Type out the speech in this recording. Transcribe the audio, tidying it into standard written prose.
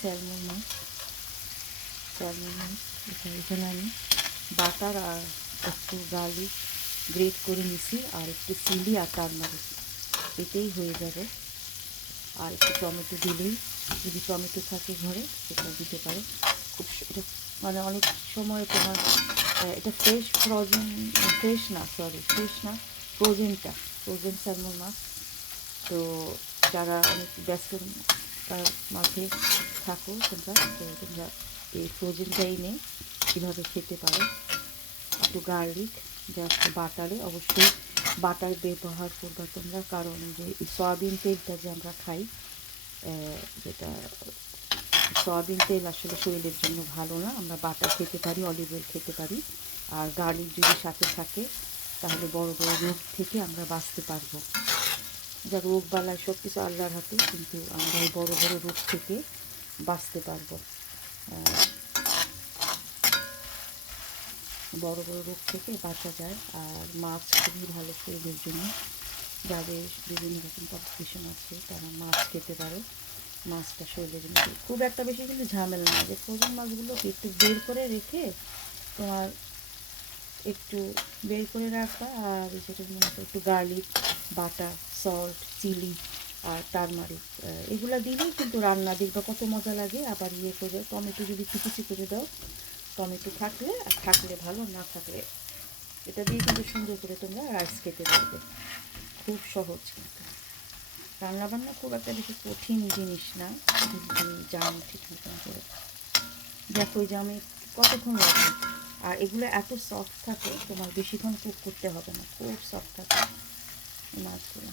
Salmon মাছ, এখানে আমি butter আর একটু গার্লিক গ্রেট করে নিছি, আর একটু চিলি আর টারমারিক, এতেই হয়ে যাবে। আর একটু টমেটো দিলেই, যদি টমেটো থাকে ঘরে সেটা দিতে পারে। খুব এটা মানে অনেক সময় তোমার এটা ফ্রেশ না, ফ্রোজেন স্যালমন মাছ। তো যারা অনেক ব্যস্ততার মাঝে থাকো তোমরা, তো তোমরা এই ফ্রোজেনটাই নিয়ে কীভাবে খেতে পারো। একটু গার্লিক জাস্ট বাটারে, অবশ্যই বাটার ব্যবহার করবা তোমরা, কারণ যে সয়াবিন তেলটা যে আমরা খাই, যেটা সয়াবিন তেল আসলে শরীরের জন্য ভালো না। আমরা বাটার খেতে পারি, অলিভ অয়েল খেতে পারি, আর গার্লিক যদি সাথে থাকে তাহলে বড় বড় রোগ থেকে আমরা বাঁচতে পারবো। যা রোগ বালায় সব কিছু আল্লাহর হাতে, কিন্তু আমরা এই বড় বড় রোগ থেকে বাঁচতে পারবো। বড় বড় রোগ থেকে বাঁচা যায়। আর মাছ খুবই ভালো শরীরের জন্য। যাদের বিভিন্ন রকম কম্পিটিশন আছে তারা মাছ খেতে পারে। মাছটা শরীরের জন্য খুব একটা বেশি কিন্তু ঝামেলা না। যে ফ্রোজেন মাছগুলোকে একটু বের করে রেখে তোমার একটু বের করে রাখবা, আর সেটার মধ্যে একটু গার্লিক, বাটার, সল্ট, চিলি আর টারমারিক, এগুলো দিলেই কিন্তু রান্না দেখবা কত মজা লাগে। আবার ইয়ে করে টমেটো যদি কুচি করে দাও, টমেটো থাকলে ভালো, না থাকলে এটা দিয়ে কিন্তু সুন্দর করে তোমরা রাইস খেতে পারবে। খুব সহজ, কিন্তু রান্নাবান্না খুব একটা বেশি কঠিন জিনিস না, যদি তুমি জানো ঠিক মতন করে। দেখো যে আমি কতক্ষণ লাগে, আর এগুলো এত সফট থাকে, তোমার বেশিক্ষণ কুক করতে হবে না, খুব সফট থাকে মাছগুলো।